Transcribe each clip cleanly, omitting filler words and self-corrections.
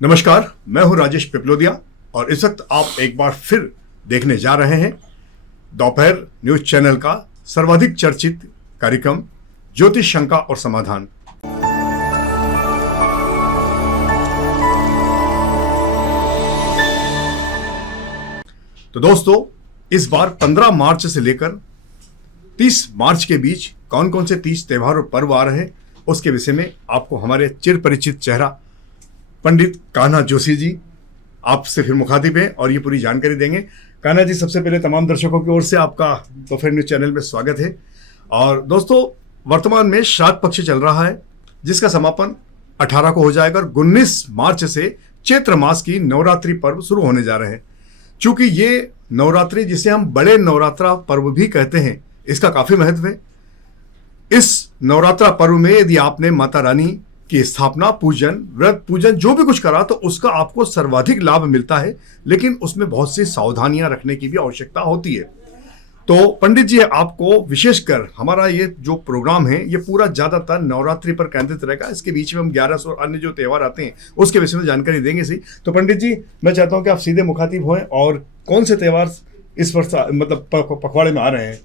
नमस्कार, मैं हूं राजेश पिपलोदिया और इस वक्त आप एक बार फिर देखने जा रहे हैं दोपहर न्यूज चैनल का सर्वाधिक चर्चित कार्यक्रम ज्योतिष शंका और समाधान। तो दोस्तों, इस बार 15 मार्च से लेकर 30 मार्च के बीच कौन कौन से 30 त्योहार और पर्व आ रहे हैं, उसके विषय में आपको हमारे चिर परिचित चेहरा पंडित कान्हा जोशी जी आपसे फिर मुखातिब हैं और ये पूरी जानकारी देंगे। कान्हा जी, सबसे पहले तमाम दर्शकों की ओर से आपका दोपहर न्यूज चैनल में स्वागत है। और दोस्तों, वर्तमान में श्राद्ध पक्ष चल रहा है जिसका समापन 18 को हो जाएगा और 19 मार्च से चैत्र मास की नवरात्रि पर्व शुरू होने जा रहे हैं। चूंकि ये नवरात्रि, जिसे हम बड़े नवरात्रा पर्व भी कहते हैं, इसका काफी महत्व है। इस नवरात्रा पर्व में यदि आपने माता रानी की स्थापना, पूजन, व्रत पूजन जो भी कुछ करा तो उसका आपको सर्वाधिक लाभ मिलता है, लेकिन उसमें बहुत सी सावधानियां रखने की भी आवश्यकता होती है। तो पंडित जी, आपको विशेषकर हमारा ये जो प्रोग्राम है ये पूरा ज्यादातर नवरात्रि पर केंद्रित रहेगा। इसके बीच में हम 11 और अन्य जो त्योहार आते हैं उसके विषय में जानकारी देंगे। सही तो पंडित जी, मैं चाहता हूँ कि आप सीधे मुखातिब हों और कौन से त्योहार इस वर्ष मतलब पखवाड़े में आ रहे हैं।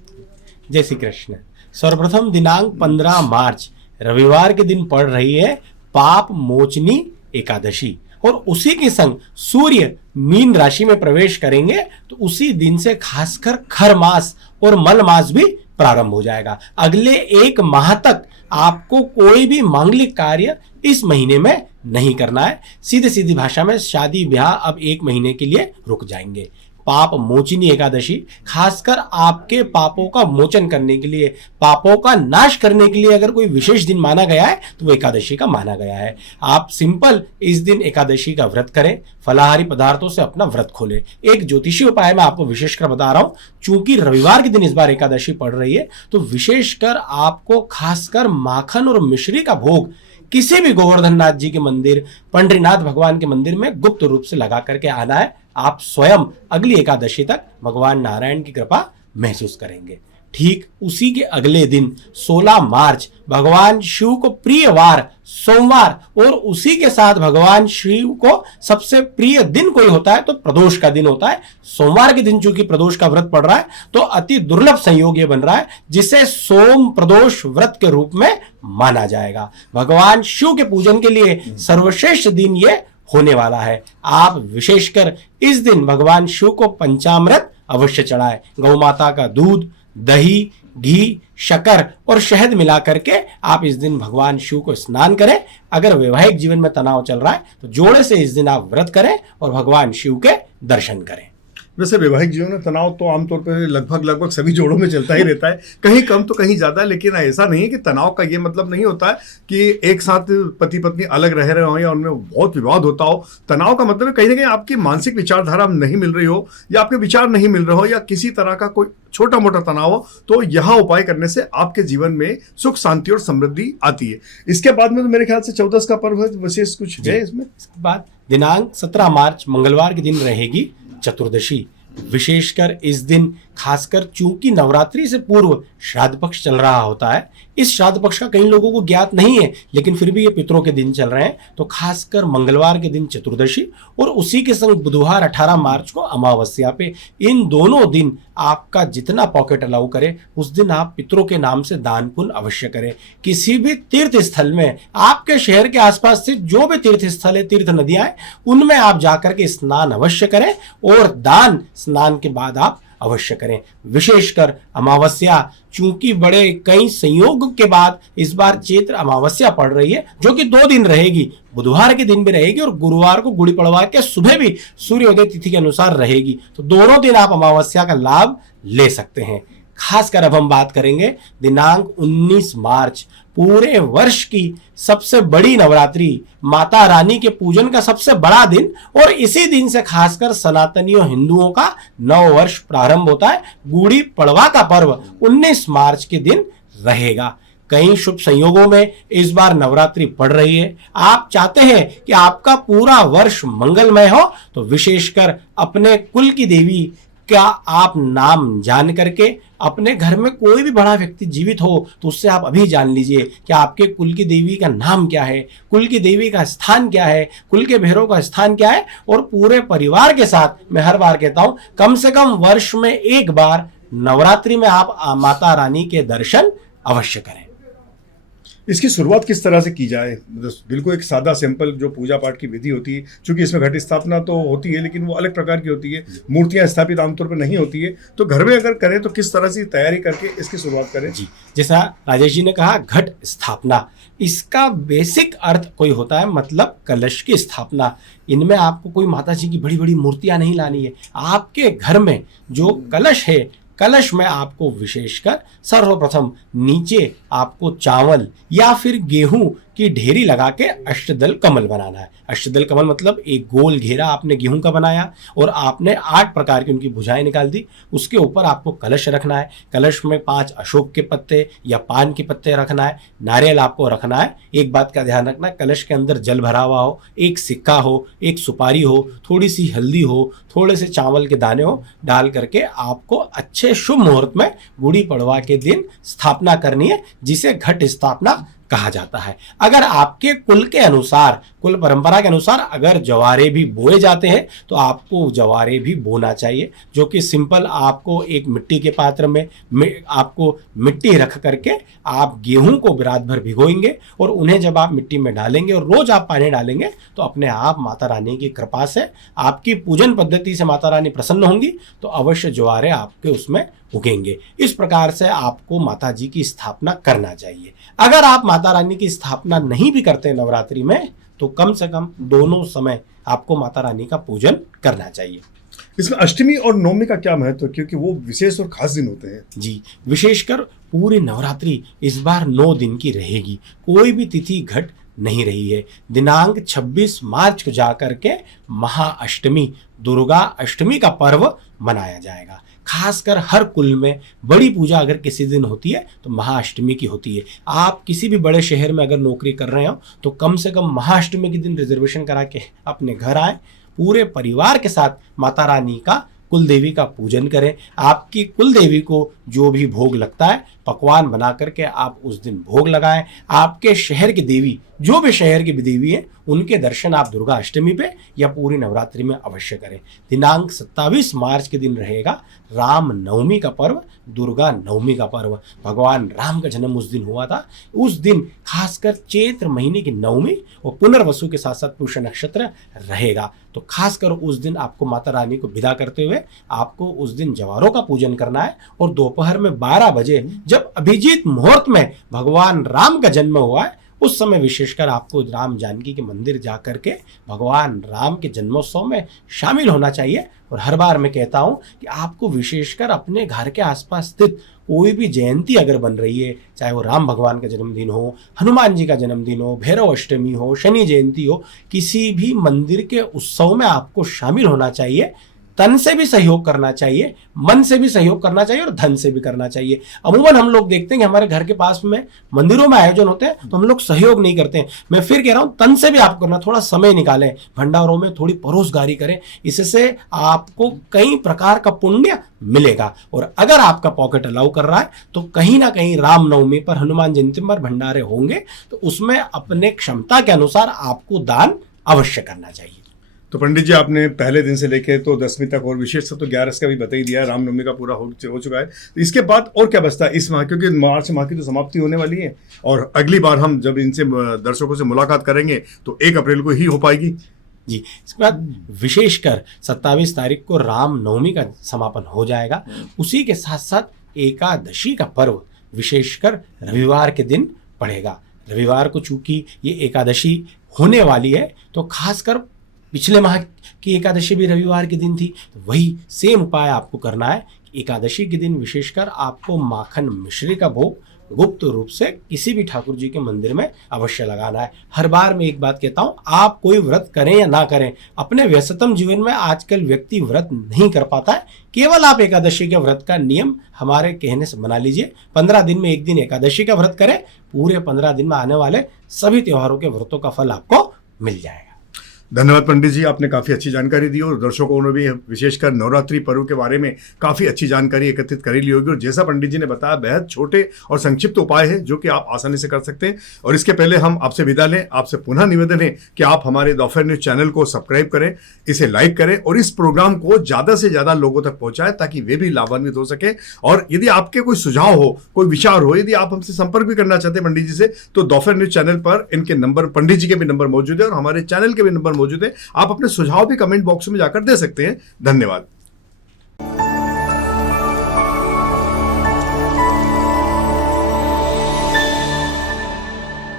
जय श्री कृष्ण। सर्वप्रथम दिनांक 15 मार्च रविवार के दिन पड़ रही है पाप मोचनी एकादशी और उसी के संग सूर्य मीन राशि में प्रवेश करेंगे, तो उसी दिन से खासकर खर मास और मल मास भी प्रारंभ हो जाएगा। अगले 1 माह तक आपको कोई भी मांगलिक कार्य इस महीने में नहीं करना है। सीधे सीधी भाषा में शादी ब्याह अब 1 महीने के लिए रुक जाएंगे। पाप मोचनी एकादशी खासकर आपके पापों का मोचन करने के लिए, पापों का नाश करने के लिए अगर कोई विशेष दिन माना गया है तो वो एकादशी का माना गया है। आप सिंपल इस दिन एकादशी का व्रत करें, फलाहारी पदार्थों से अपना व्रत खोलें। एक ज्योतिषीय उपाय मैं आपको विशेषकर बता रहा हूं, चूंकि रविवार के दिन इस बार एकादशी पड़ रही है तो विशेषकर आपको खासकर माखन और मिश्री का भोग किसी भी गोवर्धन नाथ जी के मंदिर, पंडरीनाथ भगवान के मंदिर में गुप्त रूप से लगा करके आना है। आप स्वयं अगली एकादशी तक भगवान नारायण की कृपा महसूस करेंगे। ठीक उसी के अगले दिन 16 मार्च भगवान शिव को प्रिय वार सोमवार और उसी के साथ भगवान शिव को सबसे प्रिय दिन कोई होता है तो प्रदोष का दिन होता है। सोमवार के दिन चूंकि प्रदोष का व्रत पड़ रहा है तो अति दुर्लभ संयोग ये बन रहा है जिसे सोम प्रदोष व्रत के रूप में माना जाएगा। भगवान शिव के पूजन के लिए सर्वश्रेष्ठ दिन ये होने वाला है। आप विशेषकर इस दिन भगवान शिव को पंचामृत अवश्य चढ़ाएं। गौ माता का दूध, दही, घी, शक्कर और शहद मिला करके आप इस दिन भगवान शिव को स्नान करें। अगर वैवाहिक जीवन में तनाव चल रहा है तो जोड़े से इस दिन आप व्रत करें और भगवान शिव के दर्शन करें। वैसे वैवाहिक जीवन में तनाव तो आमतौर पर लगभग सभी जोड़ों में चलता ही रहता है, कहीं कम तो कहीं ज्यादा, लेकिन ऐसा नहीं है कि तनाव का ये मतलब नहीं होता है कि एक साथ पति पत्नी अलग रह रहे हो या उनमें बहुत विवाद होता हो। तनाव का मतलब है कहीं ना कहीं आपकी मानसिक विचारधारा नहीं मिल रही हो या आपके विचार नहीं मिल रहे हो या किसी तरह का कोई छोटा मोटा तनाव हो, तो यह उपाय करने से आपके जीवन में सुख शांति और समृद्धि आती है। इसके बाद में तो मेरे ख्याल से 14 का पर्व है, विशेष कुछ है इसमें। इसके बाद दिनांक 17 मार्च मंगलवार के दिन रहेगी चतुर्दशी। विशेषकर इस दिन खासकर चूंकि नवरात्रि से पूर्व श्राद्ध पक्ष चल रहा होता है, इस श्राद्ध पक्ष का कई लोगों को ज्ञात नहीं है, लेकिन फिर भी ये पितरों के दिन चल रहे हैं। तो खासकर मंगलवार के दिन चतुर्दशी और उसी के संग बुधवार 18 मार्च को अमावस्या पे, इन दोनों दिन आपका जितना पॉकेट अलाउ करे उस दिन आप पितरों के नाम से दान पुण्य अवश्य करें। किसी भी तीर्थ स्थल में, आपके शहर के आसपास से जो भी तीर्थ स्थल है, तीर्थ नदियां हैं, उनमें आप जाकर के स्नान अवश्य करें और दान स्नान के बाद आप अवश्य करें। विशेषकर अमावस्या, चूंकि बड़े कई संयोग के बाद इस बार चैत्र अमावस्या पड़ रही है जो कि 2 दिन रहेगी, बुधवार के दिन भी रहेगी और गुरुवार को गुड़ी पड़वा के सुबह भी सूर्योदय तिथि के अनुसार रहेगी। तो दोनों दिन आप अमावस्या का लाभ ले सकते हैं। खासकर अब हम बात करेंगे दिनांक 19 मार्च, पूरे वर्ष की सबसे बड़ी नवरात्रि, माता रानी के पूजन का सबसे बड़ा दिन, और इसी दिन से खासकर सनातनियों हिंदुओं का नव वर्ष प्रारंभ होता है। गुड़ी पड़वा का पर्व 19 मार्च के दिन रहेगा। कई शुभ संयोगों में इस बार नवरात्रि पड़ रही है। आप चाहते हैं कि आपका पूरा वर्ष मंगलमय हो तो विशेषकर अपने कुल की देवी क्या आप नाम जान करके अपने घर में कोई भी बड़ा व्यक्ति जीवित हो तो उससे आप अभी जान लीजिए कि आपके कुल की देवी का नाम क्या है, कुल की देवी का स्थान क्या है, कुल के भैरव का स्थान क्या है। और पूरे परिवार के साथ मैं हर बार कहता हूं कम से कम वर्ष में एक बार नवरात्रि में आप माता रानी के दर्शन अवश्य करें। इसकी शुरुआत किस तरह से की जाए? बिल्कुल एक सादा सिंपल जो पूजा पाठ की विधि होती है, चूंकि इसमें घट स्थापना तो होती है लेकिन वो अलग प्रकार की होती है, मूर्तियां स्थापित आमतौर पर नहीं होती है, तो घर में अगर करें तो किस तरह से तैयारी करके इसकी शुरुआत करें? जी, जैसा राजेश जी ने कहा घट स्थापना, इसका बेसिक अर्थ कोई होता है मतलब कलश की स्थापना। इनमें आपको कोई माता जी की बड़ी बड़ी मूर्तियां नहीं लानी है। आपके घर में जो कलश है, कलश में आपको विशेषकर सर्वप्रथम नीचे आपको चावल या फिर गेहूं की ढेरी लगा के अष्टदल कमल बनाना है। अष्टदल कमल मतलब एक गोल घेरा आपने गेहूं का बनाया और आपने 8 प्रकार की उनकी भुजाएं निकाल दी। उसके ऊपर आपको कलश रखना है। कलश में 5 अशोक के पत्ते या पान के पत्ते रखना है, नारियल आपको रखना है। एक बात का ध्यान रखना, कलश के अंदर जल भरा हुआ हो, एक सिक्का हो, एक सुपारी हो, थोड़ी सी हल्दी हो, थोड़े से चावल के दाने हो, डाल करके आपको अच्छे शुभ मुहूर्त में गुड़ी पड़वा के दिन स्थापना करनी है, जिसे घट स्थापना कहा जाता है। अगर आपके कुल के अनुसार, कुल परंपरा के अनुसार अगर जवारे भी बोए जाते हैं तो आपको जवारे भी बोना चाहिए, जो कि सिंपल आपको एक मिट्टी के पात्र में आपको मिट्टी रख करके आप गेहूं को रात भर भिगोएंगे और उन्हें जब आप मिट्टी में डालेंगे और रोज आप पानी डालेंगे तो अपने आप माता रानी की कृपा से, आपकी पूजन पद्धति से माता रानी प्रसन्न होंगी तो अवश्य जवारे आपके उसमें उगेंगे। इस प्रकार से आपको माता जी की स्थापना करना चाहिए। अगर आप माता रानी की स्थापना नहीं भी करते नवरात्रि में तो कम से कम दोनों समय आपको माता रानी का पूजन करना चाहिए। इसमें अष्टमी और नवमी का क्या महत्व है, क्योंकि वो विशेष और खास दिन होते हैं? जी, विशेषकर पूरी नवरात्रि इस बार 9 दिन की रहेगी। कोई भी तिथि घट नहीं रही है। दिनांक 26 मार्च को जाकर के महाअष्टमी, दुर्गा अष्टमी का पर्व मनाया जाएगा। खासकर हर कुल में बड़ी पूजा अगर किसी दिन होती है तो महाअष्टमी की होती है। आप किसी भी बड़े शहर में अगर नौकरी कर रहे हो तो कम से कम महाअष्टमी के दिन रिजर्वेशन करा के अपने घर आए, पूरे परिवार के साथ माता रानी का, कुल देवी का पूजन करें। आपकी कुल देवी को जो भी भोग लगता है पकवान बना करके आप उस दिन भोग लगाएं। आपके शहर की देवी, जो भी शहर की देवी है, उनके दर्शन आप दुर्गा अष्टमी पे या पूरी नवरात्रि में अवश्य करें। दिनांक 27 मार्च के दिन रहेगा राम नवमी का पर्व, दुर्गा नवमी का पर्व। भगवान राम का जन्म उस दिन हुआ था। उस दिन खासकर चैत्र महीने की नवमी और पुनर्वसु के साथ साथ पुष्य नक्षत्र रहेगा, तो खासकर उस दिन आपको माता रानी को विदा करते हुए आपको उस दिन जवारों का पूजन करना है। और दोपहर में 12 बजे जब अभिजीत मुहूर्त में भगवान राम का जन्म हुआ है, उस समय विशेषकर आपको राम जानकी के मंदिर जाकर के भगवान राम के जन्मोत्सव में शामिल होना चाहिए। और हर बार मैं कहता हूं कि आपको विशेषकर अपने घर के आसपास स्थित कोई भी जयंती अगर बन रही है, चाहे वो राम भगवान का जन्मदिन हो, हनुमान जी का जन्मदिन हो, भैरव अष्टमी हो, शनि जयंती हो, किसी भी मंदिर के उत्सव में आपको शामिल होना चाहिए। तन से भी सहयोग करना चाहिए, मन से भी सहयोग करना चाहिए और धन से भी करना चाहिए। अमूमन हम लोग देखते हैं कि हमारे घर के पास में मंदिरों में आयोजन होते हैं तो हम लोग सहयोग नहीं करते हैं। मैं फिर कह रहा हूं, तन से भी आप करना, थोड़ा समय निकालें, भंडारों में थोड़ी परोसगारी करें, इससे आपको कई प्रकार का पुण्य मिलेगा। और अगर आपका पॉकेट अलाउ कर रहा है तो कहीं ना कहीं रामनवमी पर, हनुमान जयंती पर भंडारे होंगे तो उसमें अपने क्षमता के अनुसार आपको दान अवश्य करना चाहिए। तो पंडित जी, आपने पहले दिन से लेके तो 10वीं तक और विशेष तो 11 का भी बता ही दिया है, रामनवमी का पूरा हो चुका है। तो इसके बाद और क्या बचता है इस माह, क्योंकि मार्च माह की तो समाप्ति होने वाली है और अगली बार हम जब इनसे दर्शकों से मुलाकात करेंगे तो 1 अप्रैल को ही हो पाएगी। जी, इसके बाद विशेषकर 27 तारीख को रामनवमी का समापन हो जाएगा। उसी के साथ साथ एकादशी का पर्व विशेषकर रविवार के दिन पड़ेगा। रविवार को चूंकि ये एकादशी होने वाली है तो खासकर पिछले माह की एकादशी भी रविवार के दिन थी, तो वही सेम उपाय आपको करना है। एकादशी के दिन विशेषकर आपको माखन मिश्री का भोग गुप्त रूप से किसी भी ठाकुर जी के मंदिर में अवश्य लगाना है। हर बार मैं एक बात कहता हूं, आप कोई व्रत करें या ना करें, अपने व्यस्ततम जीवन में आजकल व्यक्ति व्रत नहीं कर पाता है। केवल आप एकादशी के व्रत का नियम हमारे कहने से बना लीजिए। 15 दिन में एक दिन एकादशी का व्रत करें, पूरे 15 दिन में आने वाले सभी त्योहारों के व्रतों का फल आपको मिल जाएगा। धन्यवाद पंडित जी, आपने काफी अच्छी जानकारी दी और दर्शकों ने भी विशेषकर नवरात्रि पर्व के बारे में काफी अच्छी जानकारी एकत्रित कर ली होगी। और जैसा पंडित जी ने बताया, बेहद छोटे और संक्षिप्त उपाय है जो कि आप आसानी से कर सकते हैं। और इसके पहले हम आपसे विदा लें, आपसे पुनः निवेदन है कि आप हमारे दोपहर न्यूज चैनल को सब्सक्राइब करें, इसे लाइक करें और इस प्रोग्राम को ज्यादा से ज्यादा लोगों तक पहुंचाएं ताकि वे भी लाभान्वित हो सके। और यदि आपके कोई सुझाव हो, कोई विचार हो, यदि आप हमसे संपर्क भी करना चाहते हैं पंडित जी से, तो दोपहर न्यूज चैनल पर इनके नंबर, पंडित जी के भी नंबर मौजूद है और हमारे चैनल के भी नंबर मौजूद है। आप अपने सुझाव भी कमेंट बॉक्स में जाकर दे सकते हैं। धन्यवाद।